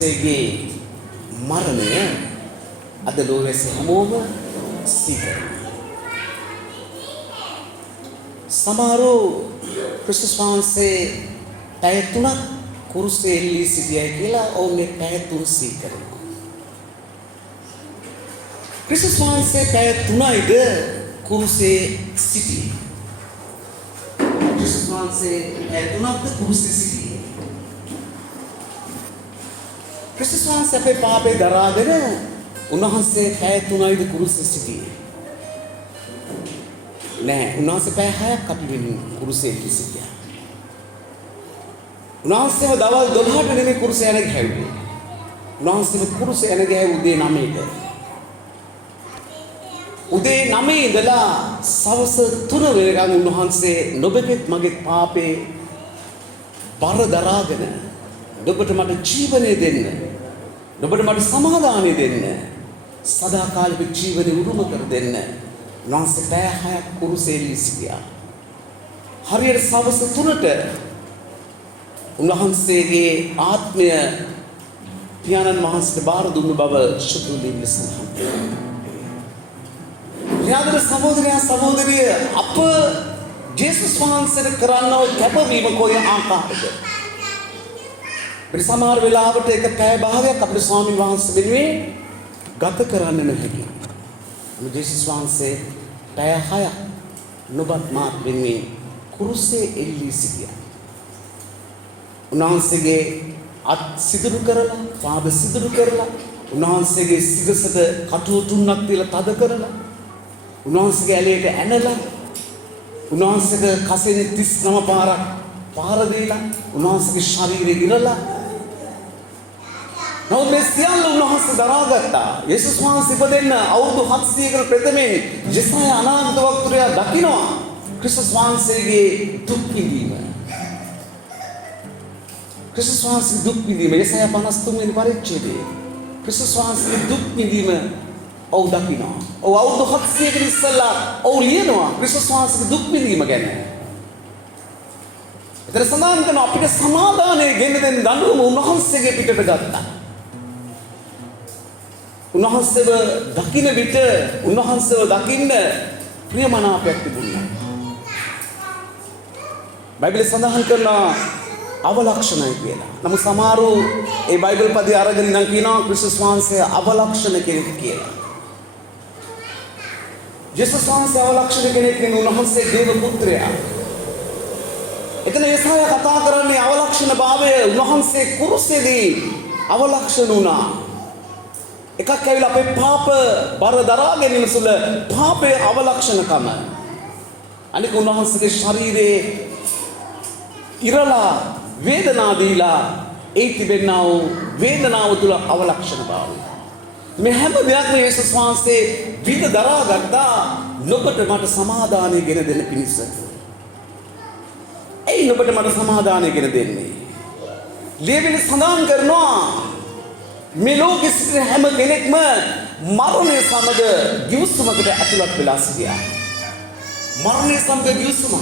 ඒගේ මරණය අද ලෝකයේ හැමෝම සිහිකරනවා. සමහරව ක්‍රිස්තුස් වහන්සේ පැය 3ක් කුරුසේ එල්ලී සිටියයි කියලා ඔවුන් පැය 3 සිහිකරනවා. ක්‍රිස්තුස් වහන්සේ පැය 3යිද කුරුසේ සිටියේ. ක්‍රිස්තුස් වහන්සේ පැය 3ක්ද කුරුසේ සිටියේ. ක්‍රිස්තුස් වහන්සේ අපේ පාපේ දරාගෙන උන්වහන්සේ පැය 3යිද කුරුසේ සිටියේ. නෑ, උන්වහන්සේ පැය 6ක් අපි වෙනුවෙන් කුරුසේ සිටියා. උන්වහන්සේව දවල් 12ට නෙමෙයි කුරුසේ යන ගැහුවේ. උන්වහන්සේව කුරුසේ යන ගැහුවේ උදේ 9ට. උදේ 9 ඉඳලා සවස් 3 වෙනකන් උන්වහන්සේ නොබෙකෙත් මගේ පාපේ බර දරාගෙන ඔබට මට ජීවනය දෙන්න, ඔබට මට සමාදානය දෙන්න, සදාකාලික ජීවනය උරුම කර දෙන්න උන්වහන්සේ පැය 6ක් කුරුසේ සිටියා. හරියට සවස් 3ට උන්වහන්සේගේ ආත්මය පියාණන් වහන්සේට බාර දුන්න බව ශුද්ධ සඳහන්. යාදර සහෝදරයා සහෝදරිය, අප ජේසුස් වහන්සේට කරන්නව කැපවීම කොයි ආකාරයකද? සමහර වෙලාවට එක පැය භාගයක් අපේ ස්වාමීන් වහන්සේ වෙනුවෙන් ගත කරන්න නැහැ. ජේසුස් වහන්සේ පැය 6ක් නොබත් මාත් වෙනුවෙන් කුරුසේ එල්ලී සිටියා. උන්වහන්සේගේ අත් සිදුරු කරලා, පාද සිදුරු කරලා, උන්වහන්සේගේ සිගසට කටු තුනක් තියලා තද කරලා, උන්වහන්සේගේ ඇලයට ඇනලා, උන්වහන්සේගේ කසෙන් 39 පාරක් පාර දීලා, උන්වහන්සේගේ ශරීරය ඉරලා, නමුත් මේ සියල්ල උන්වහන්සේ දරාගත්තා. යේසුස් වහන්සේ ඉපදෙන්න අවුරුදු 700කට ප්‍රථමයෙන් ජෙසායා අනාගත වක්තෘයා දකිනවා ක්‍රිස්තුස් වහන්සේගේ දුක් විඳීම. ක්‍රිස්තුස් වහන්සේ දුක් විඳීම යෙසායා 53 වෙනි පරිච්ඡේදයේ ක්‍රිස්තුස් වහන්සේගේ දුක් විඳීම ඔව් දකිනවා. ඔව් අවුරුදු 700කට ඉස්සෙල්ලා ඔව් ලියනවා ක්‍රිස්තුස් වහන්සේගේ දුක් විඳීම ගැන. ඒතර සඳහන් කරන අපිට සමාදානය ගෙන දෙන්න දඬුවම උන්වහන්සේගේ පිටට ගත්තා. උන්වහන්සේව දකින්න විට උන්වහන්සේව දකින්න ප්‍රියමනාපයක් තිබුණා. බයිබලයේ සඳහන් කරන අවලක්ෂණයි කියලා. නමුත් සමහරු ඒ බයිබල් පදේ අරගෙන ඉඳන් කියනවා ක්‍රිස්තුස් වහන්සේ අවලක්ෂණ කෙනෙක් කියලා. ජේසුස් වහන්සේ අවලක්ෂණ කෙනෙක් නෙවෙයි, උන්වහන්සේ දේව පුත්‍රයා. එතන යෙසායා කතා කරන්නේ අවලක්ෂණ භාවය. උන්වහන්සේ කුරුසේදී අවලක්ෂණ වුණා. එකක් ඇවිල්ලා අපේ පාප බර දරා ගැනීම සුළ පාපයේ අවලක්ෂණකම. අනික උන්වහන්සේගේ ශරීරයේ ඉරලා වේදනා දීලා ඒ තිබෙනා වූ වේදනාව තුළ අවලක්ෂණ භාවය. මේ හැම දෙයක්ම යේසුස් වහන්සේ විඳ දරාගත්තා ඔබට මට සමාදානය ගෙන දෙන්න පිණිස. ඇයි ඔබට මට සමාදානය ගෙන දෙන්නේ? ලියවිලි සඳහන් කරනවා මේ ලෝකෙ සිටින හැම කෙනෙක්ම මරණය සමග ගිවිසුමකට ඇතුළත් වෙලා සිටියා. මරණය සමග ගිවිසුම.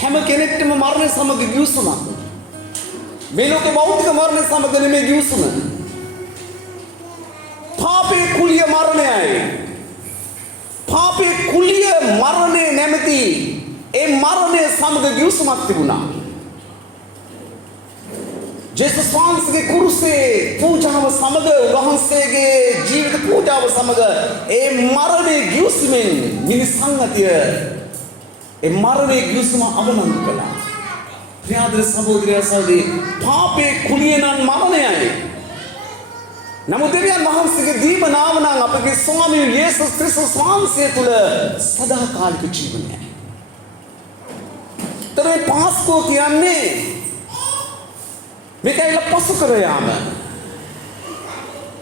හැම කෙනෙක්ටම මරණය සමග ගිවිසුම. මේ ලෝකේ භෞතික මරණය සමග නෙමෙයි ගිවිසුම. පාපේ කුලිය මරණයයි. පාපේ කුලිය මරණය නැමැති ඒ මරණය සමග ගිවිසුමක් තිබුණා. ජේසුස් වහන්සේගේ කුරුසේ පූජාව සමග, උන්වහන්සේගේ ජීවිත පූජාව සමග ඒ මරණය ගිවිසුමෙන් මිනිස් සංගතිය ඒ මරණය ගිවිසුම අවලංගු කළා. ප්‍රියාදර සහෝදරයා සහෝදරි, පාපේ කුලිය නම් මරණයයි. නමුත් දෙවියන් වහන්සේගේ දීමනාව නම් අපගේ ස්වාමී යේසුස් ක්‍රිස්තුස් වහන්සේ තුළ සදාකාලික ජීවනයයි. තරේ පාස්කෝ කියන්නේ මේක ඇවිල්ලා පසු කර යාම.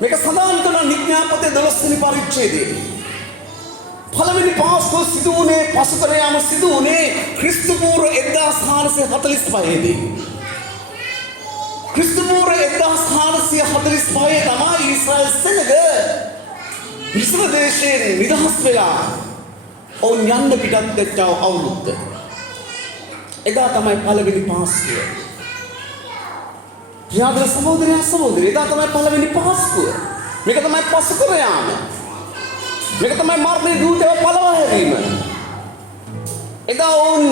මේක සඳහන් කරන නිඥාපතේ 12 වෙනි පරිච්ඡේදයේ පළවෙනි පාස්කෝ සිදු වුණේ, පසු කර යාම සිදු වුණේ ක්‍රිස්තු පූර්ව 1445 දී. ක්‍රිස්තු පූර්ව 1445 තමයි ඊශ්‍රායල් සෙනග මිස්ර දේශයෙන් නිදහස් වෙලා ඔවුන් යන්න පිටත් වෙච්ච අවුරුද්ද. එදා තමයි පළවෙනි පාස්කුව. ප්‍රියාදර සහෝදරයා සහෝදරිය එදා තමයි පළවෙනි පාස්කුව. මේක තමයි පසුකර යාම. මේක තමයි මරණයේ දූතව පළවා හැරීම. එදා ඔවුන්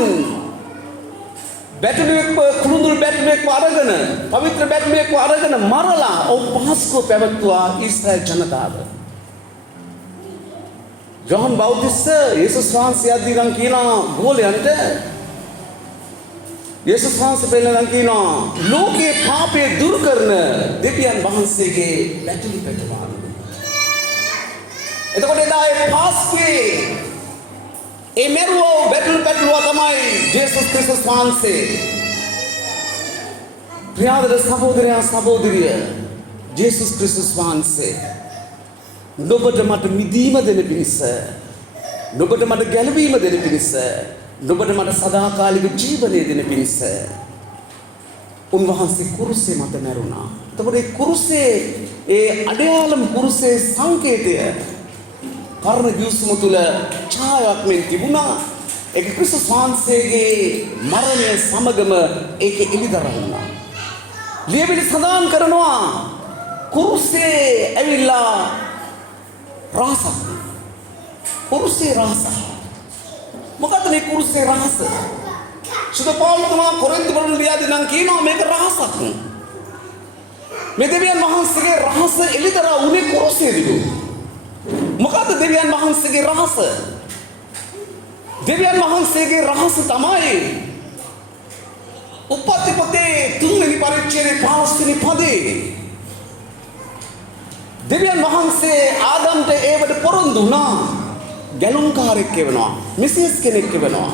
බැටළුවෙක්ව කුළුඳුරු බැටළුවෙක්ව අරගෙන පවිත්‍ර බැටළුවෙක්ව අරගෙන මරලා ඔවුන් පාස්කුව පැවැත්වුවා ඊශ්‍රායල් ජනතාව. යොහන් බෞතිස්ස යේසුස් වහන්සේ අදිනම් කියනවා ගෝලයන්ට යේසුස් වහන්සේ පෙන්නන කියනවා ලෝකේ පාපය දුරු කරන දෙවියන් වහන්සේගේ බැටළු පැටවාන. එතකොට එදා ඒ පාස්කුවේ ඒ මෙරුව බැටළු පැටළුවා තමයි යේසුස් ක්‍රිස්තුස් වහන්සේ. ප්‍රියාදර සහෝදරයා සහෝදරිය යේසුස් ක්‍රිස්තුස් වහන්සේ නුඹට මට මිදීම දෙන පිණිස නුඹට මට ගැලවීම දෙන පිණිස නුඹට මට සදාකාලික ජීවනය දෙන පිණිස උන්වහන්සේ කුරුසේ මත මැරුණා. එතකොට ඒ කුරුසේ ඒ අඩයාලම් කුරුසේ සංකේතය කර්ණ ගිවිසුම තුල ඡායාවක් මෙන් තිබුණා. ඒක ක්‍රිස්තුස් වහන්සේගේ මරණය සමගම ඒකේ එළිදරව් වුණා. ලියවිලි සඳහන් කරනවා කුරුසේ ඇවිල්ලා රහසක්. කුරුසේ රහසක්. මොකද මේ කුරුසේ රහස? සුදු පෞලතුමා කොරින්ත වරුන් ලියාදී නම් කියනවා මේක රහසක්. මේ දෙවියන් වහන්සේගේ රහස එළිදරව් වුණේ කුරුසේදී. මොකද දෙවියන් වහන්සේගේ රහස? දෙවියන් වහන්සේගේ රහස තමයි උප්පත්ති පොතේ 3 වෙනි පරිච්ඡේදයේ 5 වෙනි පදේ දෙවියන් වහන්සේ ආදම්ට ඒවට පොරොන්දු වුණා. ගැලුම්කාරයෙක් වෙනවා. මෙසියස් කෙනෙක් වෙනවා.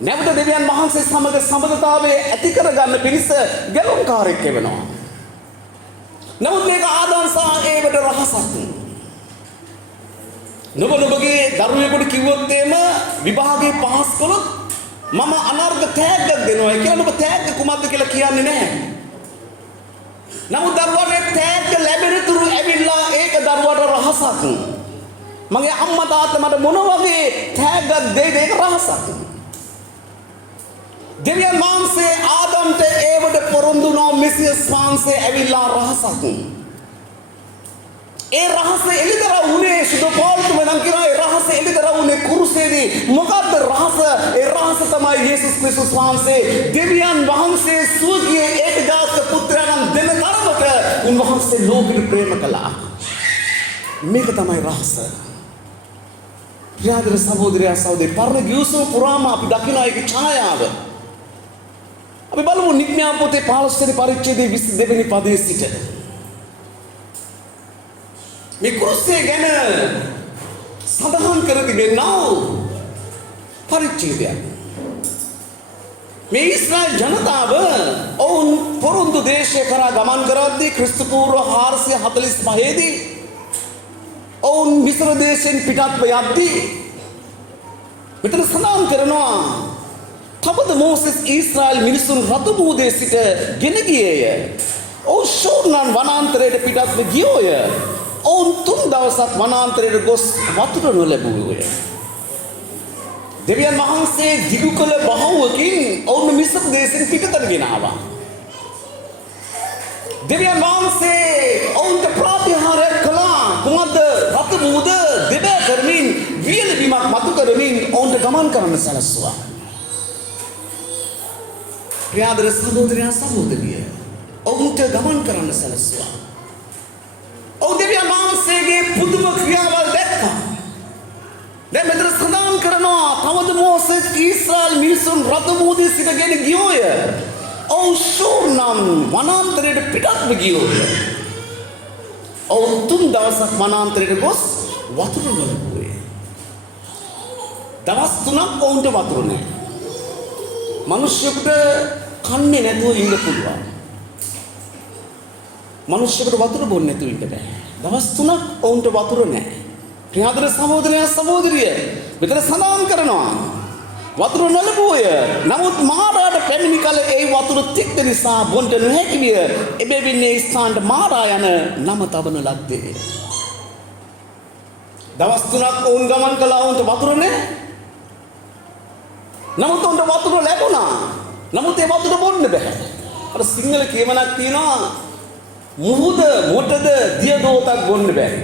නැවත දෙවියන් වහන්සේ සමග සම්බන්ධතාවය ඇති කරගන්න පිණිස ගැලුම්කාරයෙක් වෙනවා. නමුත් මේක ආදම් සහ ඒවට රහසක්. නුඹගේ දරුවෙකුට කිව්වොත් එම විභාගේ පාස් කළොත් මම අනර්ග තෑග්ගක් දෙනවා කියලා නුඹ තෑග්ග කුමක්ද කියලා කියන්නේ නැහැ. නමුත් දරුවාට තෑග්ග ලැබෙන තුරු ඇවිල්ලා ඒක දරුවාට රහසක්. මගේ අම්මා තාත්තා මට මොන වගේ තෑග්ගක් දෙයිද ඒක රහසක්. දෙවියන් වහන්සේ ආදම්ට ඒවට පොරොන්දු වුණා මෙසියස් වහන්සේ ඇවිල්ලා රහසක්. ඒ රහස එළිදරව් වුණේ සුදු පෞලතුමා නම් කියනවා ඒ රහස එළිදරව් වුණේ කුරුසේදී. මොකද්ද රහස? ඒ රහස තමයි යේසුස් ක්‍රිස්තුස් වහන්සේ දෙවියන් වහන්සේ සුවකී ඒකජාතක පුත්‍රයන් දෙන තරමට උන්වහන්සේ ලෝකෙට ප්‍රේම කළා. මේක තමයි රහස. ප්‍රියාදර සහෝදරයා සහෝදරි පරණ ගිවිසුම පුරාම අපි දකින ඒකේ ඡායාව. අපි බලමු නික්මයා පොතේ 15 වෙනි පරිච්ඡේදයේ 22 වෙනි පදයේ සිට මේ කුරුසේ ගැන සඳහන් කර තිබෙනා පරිච්ඡේදයක්. මේ ඊශ්‍රායල් ජනතාව ඔවුන් පොරොන්දු දේශය කරා ගමන් කරද්දී ක්‍රිස්තු පූර්ව 445 දී ඔවුන් මිස්ර දේශයෙන් පිටත්ව යද්දී මෙතන සඳහන් කරනවා තවද මෝසෙස් ඊශ්‍රායල් මිනිසුන් රතු මුහුදේ සිට ගෙන ගියේය. ඔවුන් ෂෝර්නන් වනාන්තරයට පිටත්ව ගියෝය. ඔවුන් 3 දවසක් වනාන්තරයට ගොස් වතුර නොලැබුවෝය. දෙවියන් වහන්සේ දිගු කළ බහුවකින් ඔවුන් මිස්ර දේශයෙන් පිටතට ගෙන ආවා. දෙවියන් වහන්සේ ඔවුන්ට ප්‍රාතිහාර්යයක් කළා. කුමද්ද? රතු මුහුද දෙබෑ කරමින් වියලි බිමක් මතු කරමින් ඔවුන්ට ගමන් කරන්න සැලැස්සුවා. ප්‍රියාදර සහෝදරයා සහෝදරිය ඔවුන්ට ගමන් කරන්න සැලැස්සුවා. ඔවුන් දෙවියන් වහන්සේගේ පුදුම ක්‍රියාවල් දැක්කා. දැන් මෙතන සඳහන් කරනවා තවද මෝසෙස් ඊශ්‍රායල් මිනිසුන් රතු මුහුදේ සිටගෙන ගියෝය. ඔවුන් ෂෝර්නම් වනාන්තරයට පිටත්ව ගියෝය. ඔවුන් 3 දවසක් වනාන්තරයට ගොස් වතුර නොලැබුවේ. දවස් 3ක් ඔවුන්ට වතුර නැහැ. මිනිස්සුන්ට කන්නේ නැතුව ඉන්න පුළුවන්. මිනිස්සුන්ට වතුර බොන්න නැතුව ඉන්න බෑ. දවස් 3ක් ඔවුන්ට වතුර නැහැ. ප්‍රියාදර සහෝදරයා සහෝදරිය මෙතන සඳහන් කරනවා වතුර නොලැබුවය. නමුත් මාරාට පැමිණි කල ඒ වතුර තික්ද නිසා බොන්න නොහැකි විය. එබැවින් ඒ ස්ථානට මාරා යන නම තබන ලද්දේ. දවස් 3ක් ඔවුන් ගමන් කළා ඔවුන්ට වතුර නැහැ. නමුත් ඔවුන්ට වතුර ලැබුණා. නමුත් ඒ වතුර බොන්න බෑ. අර සිංහල කියමනක් තියෙනවා මුහුද මොටද දිය දෝතක් බොන්න බෑ.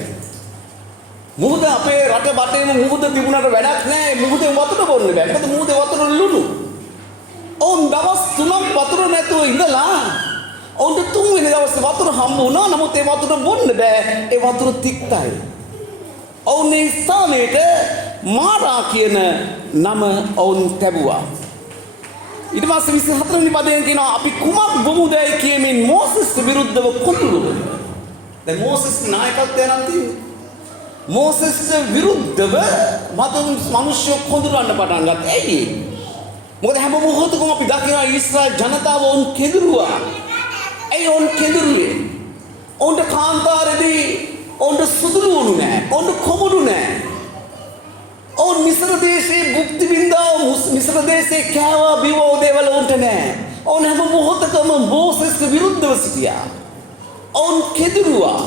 මුහුද අපේ රට බටේම මුහුද තිබුණාට වැඩක් නැහැ. මුහුදෙන් වතුර බොන්න බෑ. මොකද මුහුදේ වතුර ලුණු. ඔවුන් දවස් 3ක් වතුර නැතුව ඉඳලා ඔවුන්ට 3 වෙනි දවසේ වතුර හම්බ වුණා. නමුත් ඒ වතුර බොන්න බෑ. ඒ වතුර තික්තයි. ඔවුන් ඒ ස්ථානයට මාරා කියන නම ඔවුන් තැබුවා. ඊට පස්සේ 24 වෙනි පදයෙන් කියනවා අපි කුමක් බොමුදයි කියමින් මෝසෙස්ට විරුද්ධව කොඳුරු. දැන් මෝසෙස් නායකත්වය නම් තියෙන්නේ. මෝසෙස්ට විරුද්ධව මිනිස්සු කොඳුරන්න පටන් ගත්තා. ඇයි? මොකද හැම මොහොතකම අපි දකිනවා ඊශ්‍රායල් ජනතාව ඔවුන් කෙඳුරුවා. ඇයි ඔවුන් කෙඳුරුවේ? ඔවුන්ට කාන්තාරේදී ඔවුන්ට සුදුළු වුණු නැහැ. ඔවුන්ට කොමුණු නැහැ. ඔවුන් මිස්ර දේශයේ භුක්ති විඳා මිස්ර දේශයේ කෑවා බිවෝ දේවල් ඔවුන්ට නැහැ. ඔවුන් හැම මොහොතකම මෝසෙස්ට විරුද්ධව සිටියා. ඔවුන් කෙඳුරුවා.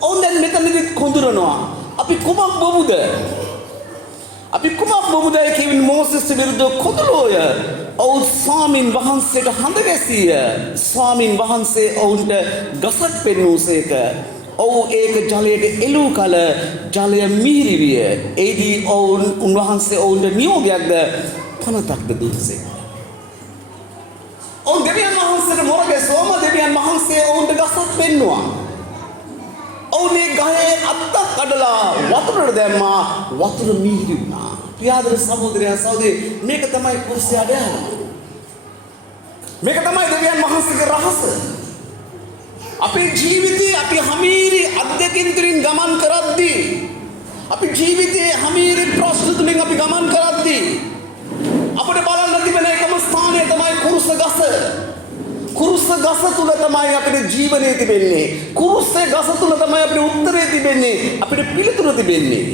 ඔවුන් දැන් මෙතනදි කොඳුරනවා. අපි කුමක් බොමුද? අපි කුමක් බොමුදයි කියන මෝසෙස්ට විරුද්ධව කොඳුරෝය. ඔවුන් ස්වාමින් වහන්සේට හඳ ගැසීය. ස්වාමින් වහන්සේ ඔවුන්ට ගසක් පෙන්වූසේක. ඔව් ඒක ජලයට එළූ කල ජලය මිහිරි විය. එෙහිදී ඔවුන් උන්වහන්සේ ඔවුන්ට නියෝගයක්ද පනතක්ද දුන්සේක. ඔවුන් දෙවියන් වහන්සේට මොර ගැසුවම දෙවියන් වහන්සේ ඔවුන්ට ගසක් පෙන්වුවා. ඔවුන් ඒ ගහේ අත්තක් කඩලා වතුරට දැම්මා. වතුර මිහිරි වුණා. පියාදර සහෝදරයා සහෝදරී මේක තමයි කුරුසේ අඩයාලම. මේක තමයි දෙවියන් වහන්සේගේ රහස. අපේ ජීවිතේ අපි හමීරි අධ්‍යක්ෂින් තුලින් ගමන් කරද්දී අපි ජීවිතේ හමීරි ප්‍රශ්න තුලින් අපි ගමන් කරද්දී අපිට බලන්න තිබෙන එකම ස්ථානය තමයි කුරුස ගස. කුරුස ගස තුල තමයි අපේ ජීවනයේ තිබෙන්නේ. කුරුසේ ගස තුල තමයි අපේ උත්තරේ තිබෙන්නේ. අපිට පිළිතුර තිබෙන්නේ.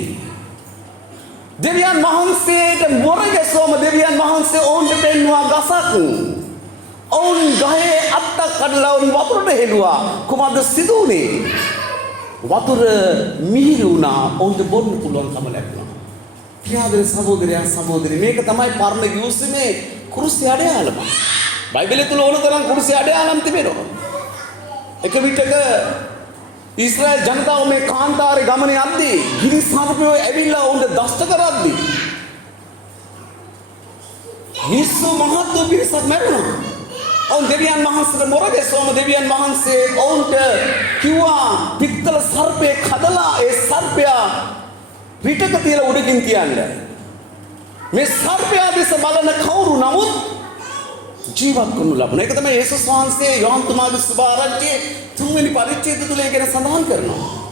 දෙවියන් වහන්සේට මොර ගැසුවම දෙවියන් වහන්සේ ඔවුන්ට පෙන්වුවා ගසක්. ඔවුන් ගහේ අත්තක් කඩලා ඔවුන් වතුරට හෙළුවා. කොහොමද සිදු වුනේ? වතුර මිහිරි වුණා. ඔවුන්ට බොන්න පුළුවන්කම ලැබුණා. පියාදර සහෝදරයා සහෝදරී මේක තමයි පරණ ගිවිසුමේ කුරුසේ අඩයාලම. බයිබලයේ තුල ඕන තරම් කුරුසේ අඩයාලම් තිබෙනවා. එක විටක ඊශ්‍රායල් ජනතාව මේ කාන්තාරේ ගමනේ යද්දී ගිනි සර්පයෝ ඇවිල්ලා ඔවුන්ට දෂ්ට කරද්දී මිනිස්සු මහත් පිරිසක් මැරුණා. ඔවුන් දෙවියන් වහන්සේට මොර ගැසුවම දෙවියන් වහන්සේ ඔවුන්ට කිව්වා පිත්තල සර්පේ කඩලා ඒ සර්පයා පිටක තියලා උඩකින් තියන්න. මේ සර්පයා දිස බලන කවුරු නමුත් ජීවත් කරනු ලබන. ඒක තමයි යේසුස් වහන්සේ යෝහන් තුමාගේ සුභාරංචියේ 3 වෙනි පරිච්ඡේදය තුල ගැන සඳහන් කරනවා.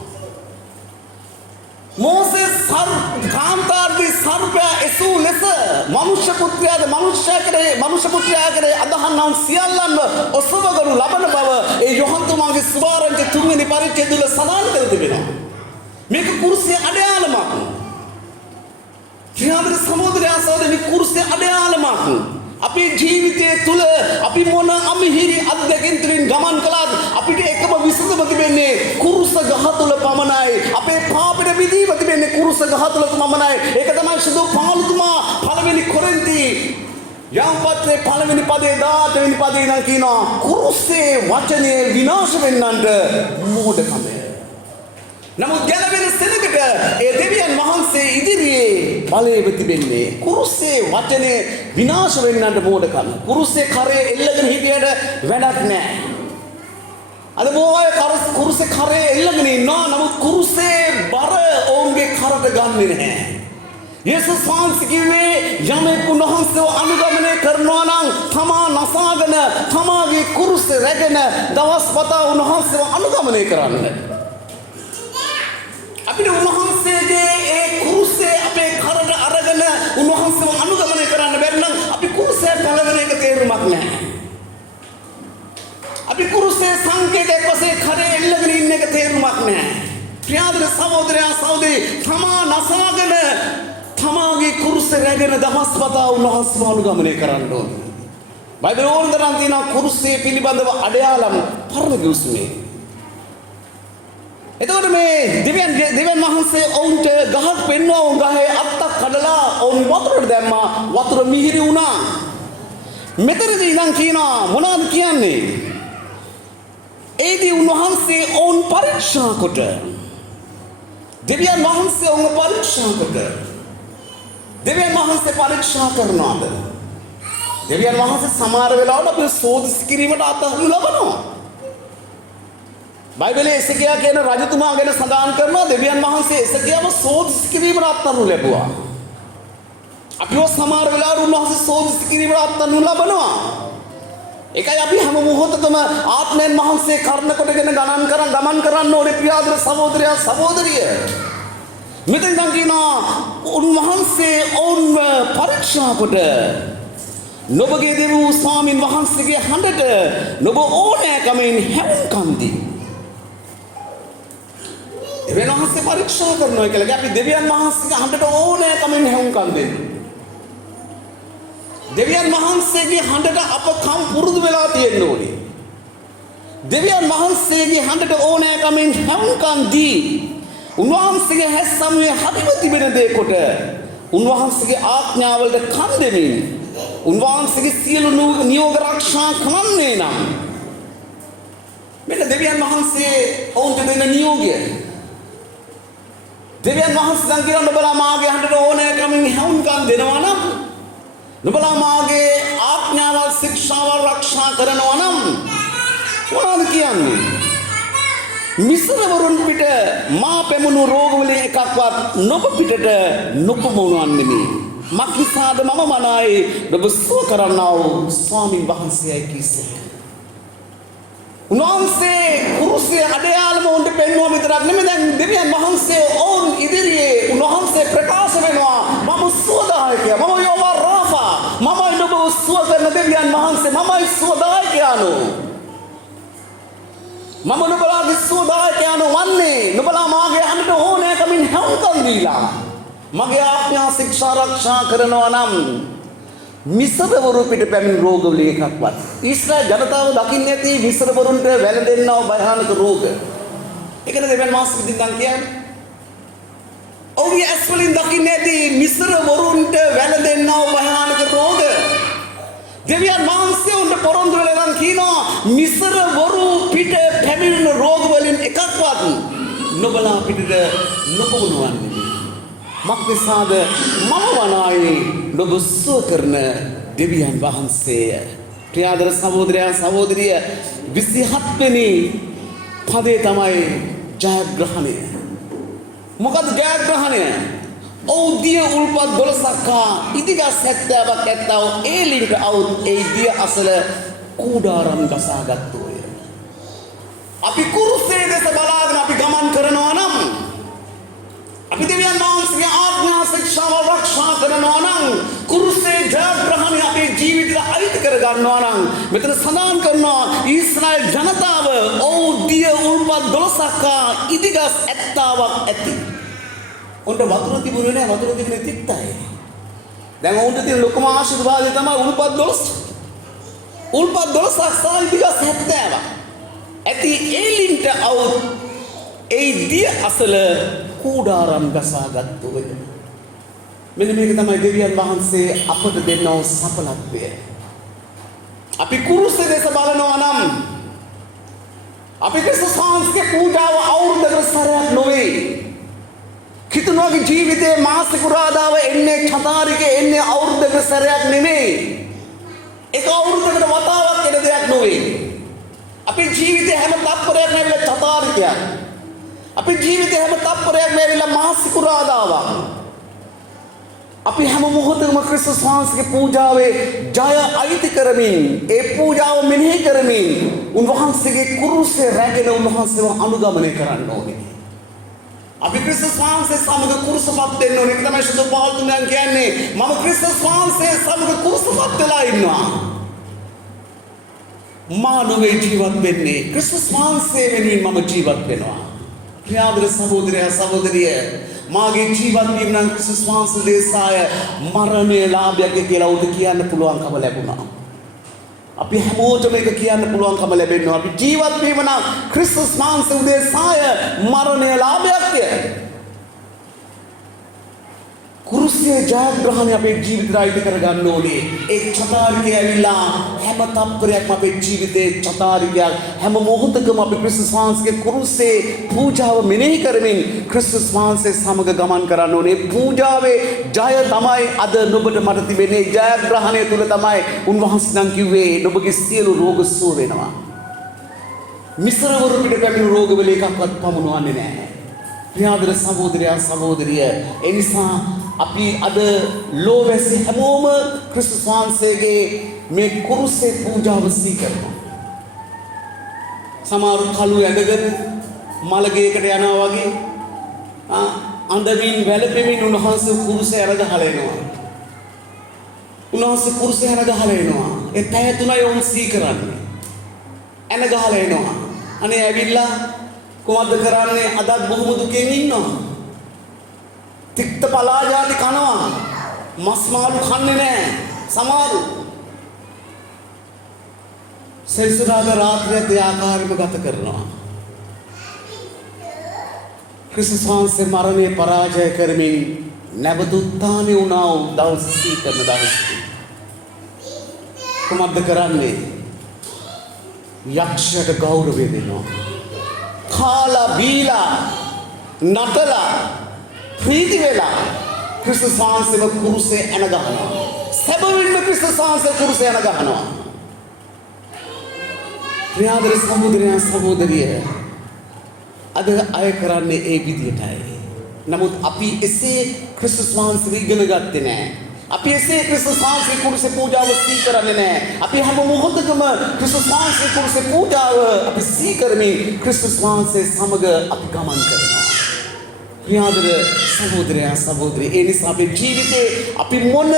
මෝසෙස් කාන්තාරදී සර්පයා එසූ ලෙස මනුෂ්‍ය පුත්‍රයා කරේ අදහන්නම් සියල්ලන්ව ඔසවගනු ලබන බව ඒ යෝහන් තුමාගේ සුභාරංචියේ 3 වෙනි පරිච්ඡේදය තුල සඳහන් කර තිබෙනවා. මේක කුරුසේ අඩයාලමක්. ත්‍රිාන්තර සහෝදරයා සහෝදරී කුරුසේ අඩයාලමක්. අපේ ජීවිතය තුළ අපි මොන අමිහිරි අත්දැකීම් තුළින් ගමන් කළත් අපිට එකම විසඳුම තිබෙන්නේ කුරුස ගහ තුළ පමණයි. අපේ පාපෙට මිදීම තිබෙන්නේ කුරුස ගහ තුළ පමණයි. ඒක තමයි සුදු පාලුතුමා පළවෙනි කොරින්ති යම් පත්‍රයේ පළවෙනි පදේ 18 වෙනි පදේ ඉඳන් කියනවා කුරුසේ වචනේ විනාශ වෙන්නන්ට මෝඩකම. නමුත් ගැලවෙන සෙනඟට ඒ දෙවියන් වහන්සේ ඉදිරියේ බලය තිබෙන්නේ කුරුසේ වචනේ විනාශ වෙන්නට මෝඩකම. කුරුසේ කරේ එල්ලගෙන හිටියට වැඩක් නැහැ. අද මොහොය කුරුසේ කරේ එල්ලගෙන ඉන්නවා. නමුත් කුරුසේ බර ඔවුන්ගේ කරට ගන්නෙ නැහැ. යේසුස් වහන්සේ කිව්වේ යමෙක් උන්වහන්සේව අනුගමනය කරනවා නම් තමා නසාගෙන තමාගේ කුරුසේ රැගෙන දවස් පතා උන්වහන්සේව අනුගමනය කරන්න. අපිට උන්වහන්සේගේ ඒ කුරුසේ අපේ කරට අරගෙන උන්වහන්සේව අනුගමනය කරන්න බැරි නම් අපි කුරුසේ පළවෙනි එක තේරුමක් නැහැ. අපි කුරුසේ සංකේතයක් වශයෙන් කරේ එල්ලගෙන ඉන්න එක තේරුමක් නැහැ. ප්‍රියාදර සහෝදරයා සහෝදරී තමා නසාගෙන තමාගේ කුරුසේ රැගෙන දවස් පතා උන්වහන්සේව අනුගමනය කරන්න ඕන. බයිබලයේ ඕන තරම් තියෙනවා කුරුසේ පිළිබඳව අඩයාලම් පරණ ගිවිසුමේ. එතකොට මේ දෙවියන් වහන්සේ ඔවුන්ට ගහක් පෙන්වුවා. ඔවුන් ගහේ අත්තක් කඩලා ඔවුන් වතුරට දැම්මා. වතුර මිහිරි වුණා. මෙතනදී ඉඳන් කියනවා මොනවද කියන්නේ? ඒදී උන්වහන්සේ ඔවුන් පරීක්ෂා කොට දෙවියන් වහන්සේ ඔවුන් පරීක්ෂා කොට දෙවියන් වහන්සේ පරීක්ෂා කරනවාද? දෙවියන් වහන්සේ සමහර වෙලාවට අපි සෝදිසි කිරීමට අතහරිනු ලබනවා. බයිබලයේ එසේකියා කියන රජතුමා ගැන සඳහන් කරනවා දෙවියන් වහන්සේ එසේකියාව සෝදිසි කිරීමට අත්හරිනු ලැබුවා. අපිව සමහර වෙලාවට උන්වහන්සේ සෝදිසි කිරීමට අත්හරිනු ලබනවා. ඒකයි අපි හැම මොහොතකම ආත්මයන් වහන්සේ කර්ණ කොටගෙන ගමන් කරන්න ඕනේ ප්‍රියාදර සහෝදරයා සහෝදරිය. මෙතෙන් නම් කියනවා උන්වහන්සේ ඔවුන්ව පරීක්ෂා කොට නොබගේ දෙවූ ස්වාමින් වහන්සේගේ හඬට නොබ ඕනෑකමින් හැවුම්කන් දී. දෙවියන් වහන්සේ පරීක්ෂා කරනවා කියලා අපි දෙවියන් වහන්සේගේ හඬට ඕනෑකමින් හැවුම්කන් දෙන්න. දෙවියන් වහන්සේගේ හඬට අප කම් පුරුදු වෙලා තියෙන්න ඕනේ. දෙවියන් වහන්සේගේ හඬට ඕනෑකමින් හැවුම්කන් දී උන්වහන්සේගේ හැස් සමුවේ හදිව තිබෙන දේ කොට උන්වහන්සේගේ ආඥාවලට කන් දෙමින් උන්වහන්සේගේ සියලු නියෝග ආරක්ෂා කරන්නේ නම් මෙන්න දෙවියන් වහන්සේ ඔවුන්ට දෙන නියෝගය. දෙවියන් වහන්සේ දැන් කියනවා ඔබලා මාගේ හඬට ඕනෑකමින් හැවුම්කන් දෙනවා නම් නුඹලා මාගේ ආඥාවල් ශික්ෂාවල් ආරක්ෂා කරනවා නම් මොනවද කියන්නේ? මිස්රවරුන් පිට මා පැමුණු රෝගවලින් එකක්වත් නොබ පිටට නොපමුණවන්නේ. මක්නිසාද මම මනායි ඔබ සුව කරන්නා වූ ස්වාමින් වහන්සේයි කීසේ. උන්වහන්සේ කුරුසේ අඩයාලම උන්ට පෙන්වුවා විතරක් නෙමෙයි දැන් දෙවියන් වහන්සේ ඔවුන් ඉදිරියේ උන්වහන්සේ ප්‍රකාශ වෙනවා මම සුවදායකයා මම යෝවා රාෆා මමයි ඔබ සුව කරන දෙවියන් වහන්සේ මමයි සුවදායකයානෝ මම නුඹලාගේ සුවදායකයානෝ වන්නේ නුඹලා මාගේ හඬට ඕනෑකමින් හැවුම්කන් දීලා මගේ ආඥා ශික්ෂා ආරක්ෂා කරනවා නම් මිස්රවරු පිට පැමිණි රෝගවලින් එකක්වත් ඊශ්‍රායල් ජනතාව දකින්නේ නැති මිස්රවරුන්ට වැළඳෙන්නව භයානක රෝග. ඒකනේ දෙවියන් වහන්සේ විදිහින් කියන්නේ. ඔවුන්ගේ ඇස් වලින් දකින්නේ නැති මිස්රවරුන්ට වැළඳෙන්නව භයානක රෝග. දෙවියන් වහන්සේ උන්ට පොරොන්දු වෙලා කියනවා මිස්රවරු පිට පැමිණෙන රෝග වලින් එකක්වත් නොබලා පිටට නොපමුණවන්නේ. මක්නිසාද මම වනායි ඔබ සුව කරන දෙවියන් වහන්සේය. ප්‍රියාදර සහෝදරයා සහෝදරිය 27 වෙනි පදේ තමයි ජයග්‍රහණය. මොකද ජයග්‍රහණය? ඔව් දිය උල්පත් 12ක් ඉදිගස් 70ක් ඇත්තව ඒ ලින්ක අවුත් ඒ දිය අසල කූඩාරම් ගසාගත්තෝය. අපි කුරුසේ දෙස බලාගෙන අපි ගමන් කරනවා නම් අපි දෙවියන් වහන්සේගේ ආඥා ශික්ෂාව ආරක්ෂා කරනවා නම් කුරුසේ ජයග්‍රහණය අපේ ජීවිතයට අයිති කර ගන්නවා නම් මෙතන සඳහන් කරනවා ඊශ්‍රායල් ජනතාව ඔව් දිය උල්පත් 12ක් ඉදිගස් 70ක් ඇති. උන්ට වතුර තිබුණේ නැහැ වතුර තිබුණේ තිත්තයි. දැන් උන්ට තියෙන ලොකුම ආශිර්වාදය තමයි උල්පත් 12. උල්පත් 12ක් සහ ඉදිගස් 70ක්. ඇති ඒ ලින්ට අවුත් ඒ දිය අසල කූඩාරම් ගසාගත්තෝය. මෙන්න මේක තමයි දෙවියන් වහන්සේ අපට දෙන්නව සඵලත්වය. අපි කුරුසේ දෙස බලනවා නම් අපි ක්‍රිස්තුස් වහන්සේගේ පූජාව අවුරුද්දකට සැරයක් නොවේ. කිතුණුවගේ ජීවිතේ මාසිකුරාදාව එන්නේ චතාරිකේ එන්නේ අවුරුද්දකට සැරයක් නෙමෙයි. ඒක අවුරුද්දකට වතාවක් එන දෙයක් නොවේ. අපේ ජීවිතේ හැම තත්පරයක්ම ඇවිල්ලා චතාරිකයක්. අපේ ජීවිතේ හැම තත්පරයක්ම ඇවිල්ලා මාසිකුරාදාවක්. අපි හැම මොහොතකම ක්‍රිස්තුස් වහන්සේගේ පූජාවේ ජය අයිති කරමින් ඒ පූජාව මෙනෙහි කරමින් උන්වහන්සේගේ කුරුසේ රැගෙන උන්වහන්සේව අනුගමනය කරන්න ඕනේ. අපි ක්‍රිස්තුස් වහන්සේ සමග කුරුසපත් වෙන්න ඕනේ. ඒක තමයි සුදු පහල්තුන් කියන්නේ මම ක්‍රිස්තුස් වහන්සේ සමග කුරුසපත් වෙලා ඉන්නවා. මා නොවේ ජීවත් වෙන්නේ ක්‍රිස්තුස් වහන්සේ වෙනුවෙන් මම ජීවත් වෙනවා. ප්‍රියාදර සහෝදරයා සහෝදරිය මාගේ ජීවත් වීම නම් ක්‍රිස්තුස් වහන්සේ දේශාය මරණයේ ලාභයක් කියලා උට කියන්න පුළුවන්කම ලැබුණා. අපි හැමෝටම ඒක කියන්න පුළුවන්කම ලැබෙනවා. අපි ජීවත් වීම නම් ක්‍රිස්තුස් වහන්සේ උදෙසාය මරණයේ ලාභයක්. කුරුසියේ ජයග්‍රහණය අපේ ජීවිතයට අයිති කරගන්න ඕනේ. ඒ චතාරිකය ඇවිල්ලා හැම තප්පරයක්ම අපේ ජීවිතේ චතාරිකයක් හැම මොහොතකම අපි ක්‍රිස්තුස් වහන්සේගේ කුරුසේ පූජාව මෙනෙහි කරමින් ක්‍රිස්තුස් වහන්සේ සමග ගමන් කරන්න ඕනේ. පූජාවේ ජය තමයි අද නුඹට මට තිබෙන්නේ. ජයග්‍රහණය තුල තමයි උන්වහන්සේ නම් කිව්වේ නුඹගේ සියලු රෝග සුව වෙනවා. මිසරවරු පිට පැමිණි රෝගවල එකක්වත් පමුණවන්නේ නැහැ. ප්‍රියාදර සහෝදරයා සහෝදරිය, ඒ නිසා අපි අද ලෝවැසි හැමෝම ක්‍රිස්තුස් වහන්සේගේ මේ කුරුසේ පූජාව සීකරනවා. සමහරු කළු ඇඳගෙන මලගේකට යනවා වගේ අඳමින් වැළපෙමින් උන්වහන්සේ කුරුසේ අරගහලා එනවා. උන්වහන්සේ කුරුසේ අරගහලා එනවා. ඒ පැය තුනයි වුන් සීකරන්නේ. එන ගහලා එනවා. අනේ ඇවිල්ලා කොහොමද කරන්නේ? අදත් බොහොම දුකෙන් ඉන්නවා. තික්ත පලාජාති කනවා. මස් මාළු කන්නේ නැහැ. සමහරු සෙන්සුරාදා රාත්‍රියත් ඒ ආකාරයෙන්ම ගත කරනවා. ක්‍රිස්තුස් වහන්සේ මරණය පරාජය කරමින් නැවත උත්ථානය වුණා වූ දවස සීකරන දවසේ කොහොමද කරන්නේ? යක්ෂයට ගෞරවය දෙනවා. කාලා බීලා නටලා ප්‍රීති වෙලා ක්‍රිස්තුස් වහන්සේව කුරුසේ ඇන ගහනවා. සැබවින්ම ක්‍රිස්තුස් වහන්සේ කුරුසේ ඇන ගහනවා. ප්‍රියාදර සහෝදරයා සහෝදරිය, අද අය කරන්නේ ඒ විදියටයි. නමුත් අපි එසේ ක්‍රිස්තුස් වහන්සේ ඉගෙන ගත්තේ නැහැ. අපි එසේ ක්‍රිස්තුස් වහන්සේ කුරුසේ පූජාව සීකරන්නේ නැහැ. අපි හැම මොහොතකම ක්‍රිස්තුස් වහන්සේ කුරුසේ පූජාව අපි සීකරමින් ක්‍රිස්තුස් වහන්සේ සමග අපි ගමන් කරනවා. ප්‍රියාදර සහෝදරයා සහෝදරිය, ඒ නිසා අපේ ජීවිතේ අපි මොන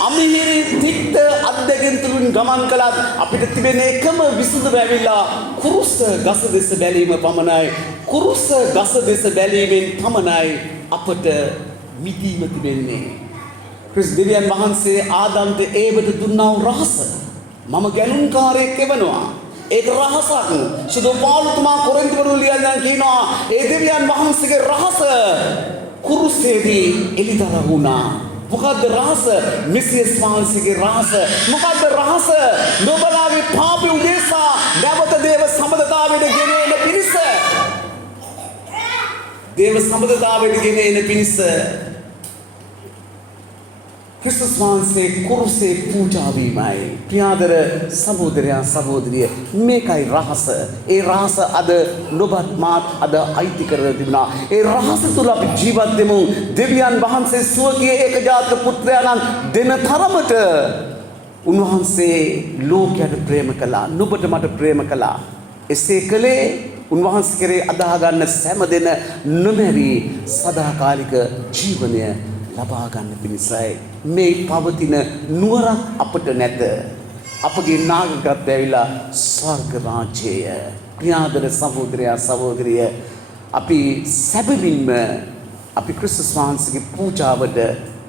අමිහිරි තික්ත අත්දැකීම් තුලින් ගමන් කළත් අපිට තිබෙන එකම විසඳුම ඇවිල්ලා කුරුස ගස දෙස බැලීම පමණයි. කුරුස ගස දෙස බැලීමෙන් පමණයි අපට මිදීම තිබෙන්නේ. ක්‍රිස්තුස් දෙවියන් වහන්සේ ආදම්ට ඒවට දුන්නා වූ රහස මම ගැලුම්කාරයෙක් එවනවා. ඒක රහසක්. සුදෝ පෞලතුමා කොරින්තවරු ලියලා කියනවා ඒ දෙවියන් වහන්සේගේ රහස කුරුසේදී එළිදර වුණා. මොකද්ද රහස? මෙසියස් වහන්සේගේ රහස. මොකද්ද රහස? නුඹලාගේ පාපය උදෙසා නැවත දේව සම්බන්ධතාවයට ගෙන එන පිණිස. දේව සම්බන්ධතාවයට ගෙන එන පිණිස ක්‍රිස්තුස් වහන්සේ කුරුසේ පූජා වීමයි. ප්‍රියාදර සහෝදරයා සහෝදරිය, මේකයි රහස. ඒ රහස අද නොබත් මාත් අද අයිති කරගෙන තිබුණා. ඒ රහස තුල අපි ජීවත් වෙමු. දෙවියන් වහන්සේ ස්වකීය ඒකජාතක පුත්‍රයාණන් දෙන තරමට උන්වහන්සේ ලෝකයට ප්‍රේම කළා. නුඹට මට ප්‍රේම කළා. එසේ කළේ උන්වහන්සේ කෙරේ අදාහ ගන්න සෑම දෙන නොමැරි සදාකාලික ජීවනය ලබා ගන්න පිණිසයි. මේ පවතින නුවරක් අපට නැත. අපගේ නාගකත්වය ඇවිල්ලා ස්වර්ග රාජ්‍යය. ප්‍රියාදර සහෝදරයා සහෝදරිය, අපි සැබවින්ම අපි ක්‍රිස්තුස් වහන්සේගේ පූජාවට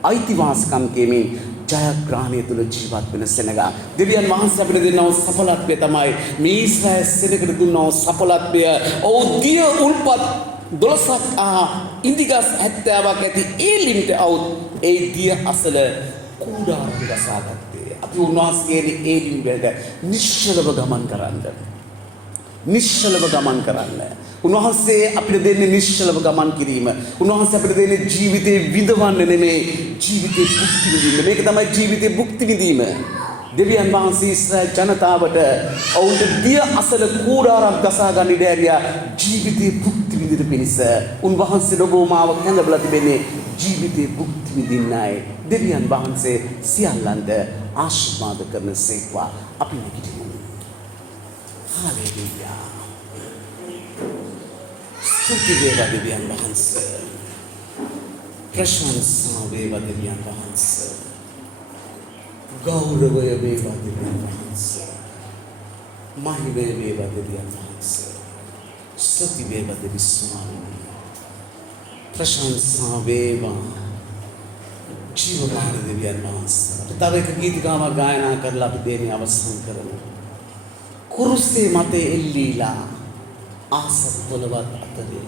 අයිතිවාසිකම් කෙමින් ජයග්‍රහණය තුළ ජීවත් වෙන සෙනග. දෙවියන් වහන්සේ අපිට දෙන්නා වූ සඵලත්වය තමයි මේ ඊශ්‍රායල් සෙනගට දුන්නා වූ සඵලත්වය. ඔව් දිය උල්පත් 12ක් ඉන්දිගස් 70ක් ඇති ඒ ලිමිට අවුත් ඒ දිය අසල කුඩාරම් ගසාගත්තේ. අපි උන්වහන්සේගේ ඒ ලිමිට නිශ්චලව ගමන් කරන්න. නිශ්චලව ගමන් කරන්න. උන්වහන්සේ අපිට දෙන්නේ නිශ්චලව ගමන් කිරීම. උන්වහන්සේ අපිට දෙන්නේ ජීවිතේ විඳවන්න නෙමෙයි, ජීවිතේ භුක්ති විඳින්න. මේක තමයි ජීවිතේ භුක්ති විඳීම. දෙවියන් වහන්සේ ඊශ්‍රායල් ජනතාවට ඔවුන්ට දිය අසල කුඩාරම් ගසා ගන්න ඉඩ ඇරියා ජීවිතේ භුක්ති විඳින පිණිස. උන්වහන්සේ ඔබමාව කැඳවලා තිබෙන්නේ ජීවිතේ භුක්ති විඳින්නයි. දෙවියන් වහන්සේ සියල්ලන්ට ආශිර්වාද කරන සේක්වා. අපි නිකිමු. හාලෙලූයා. ස්තුති වේවා දෙවියන් වහන්සේ. ප්‍රශංසා වේවා දෙවියන් වහන්සේ. ගෞරවය වේවා දෙවියන් වහන්සේ. මහිමය වේවා දෙවියන් වහන්සේ. ස්තුති වේවා දෙවි ස්වාමීනි. ප්‍රශංසා වේවා ජීවමාන දෙවියන් වහන්සේ. තව එක ගීතිකාවක් ගායනා කරලා අපි දෙන්නේ අවසන් කරමු. කුරුසේ මත එල්ලීලා ආසත්වලවත් අතරේ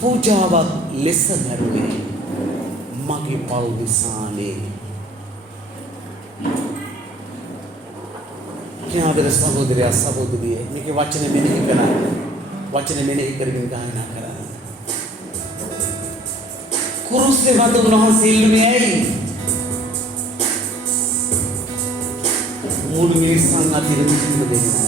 පූජාවක් ලෙස මැරුණේ මගේ පව් නිසානේ. ක්‍යාදර සහෝදරයා සහෝදරිය මේකේ වචන මෙනෙහි කරන්න. වචන මෙනෙහි කරගෙන ගායනා කරන්න. කුරුස්සේ මත උන්වහන්සේ ඉල්ලුනේ ඇයි? මුළු මිනිස්සුන් අතර මිහිඳු දෙන්නා.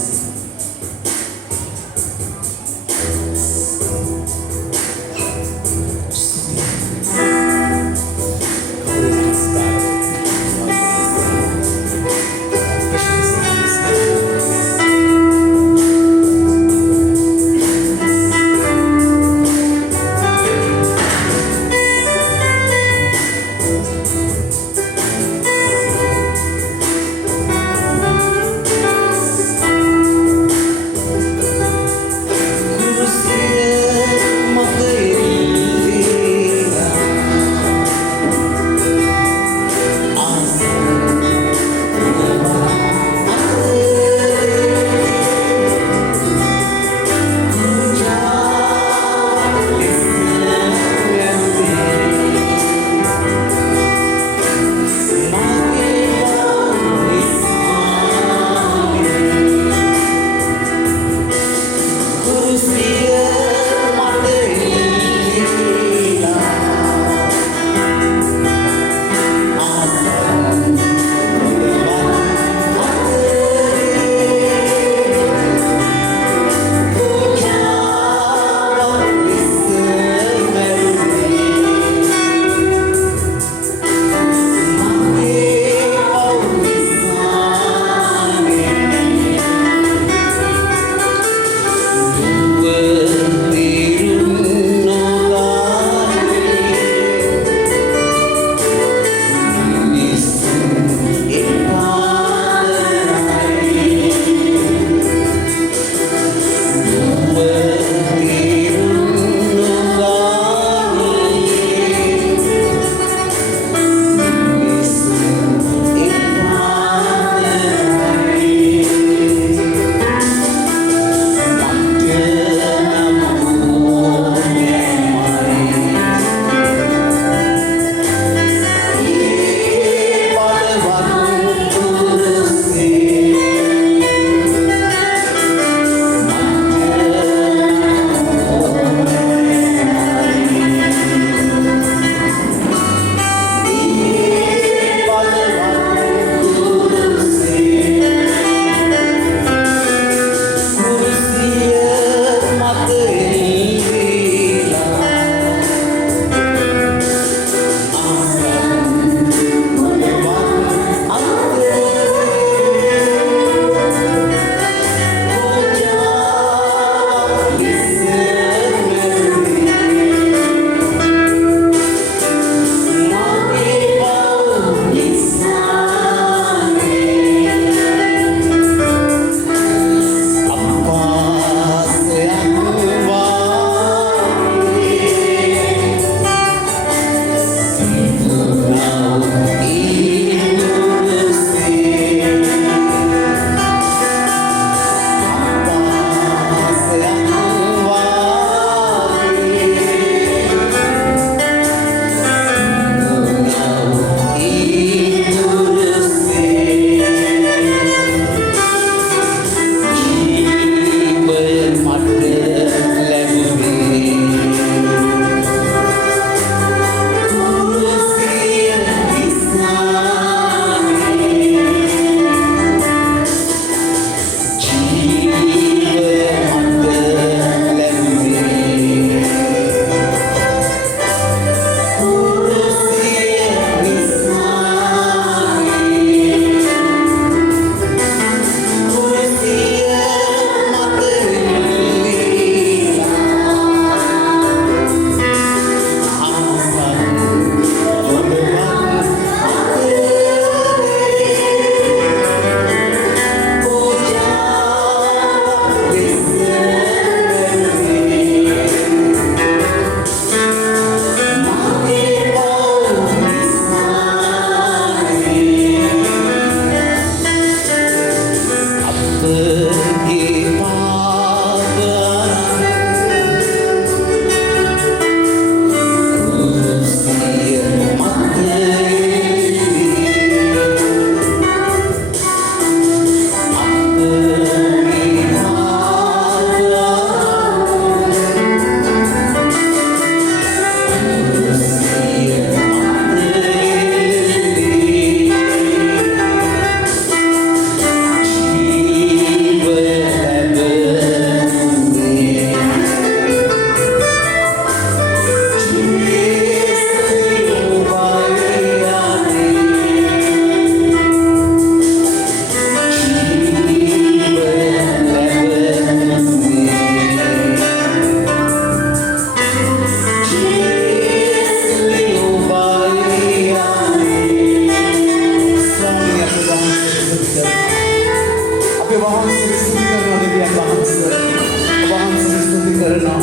කරනවා.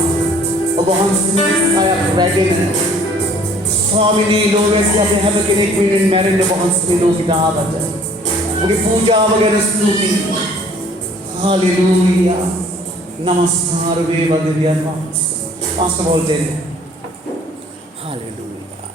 ඔබ වහන්සේ සායක් රැගෙන ස්වාමිනී ලෝකයේ අපි හැම කෙනෙක් වෙනුවෙන් මැරෙන්න ඔබ වහන්සේ ලෝකෙට ආවට. ඔබගේ පූජාව ගැන ස්තුතියි. හාලෙලූයා. නමස්කාර වේවා දෙවියන් වහන්සේ. පාස්ටර් දෙන්න. හාලෙලූයා.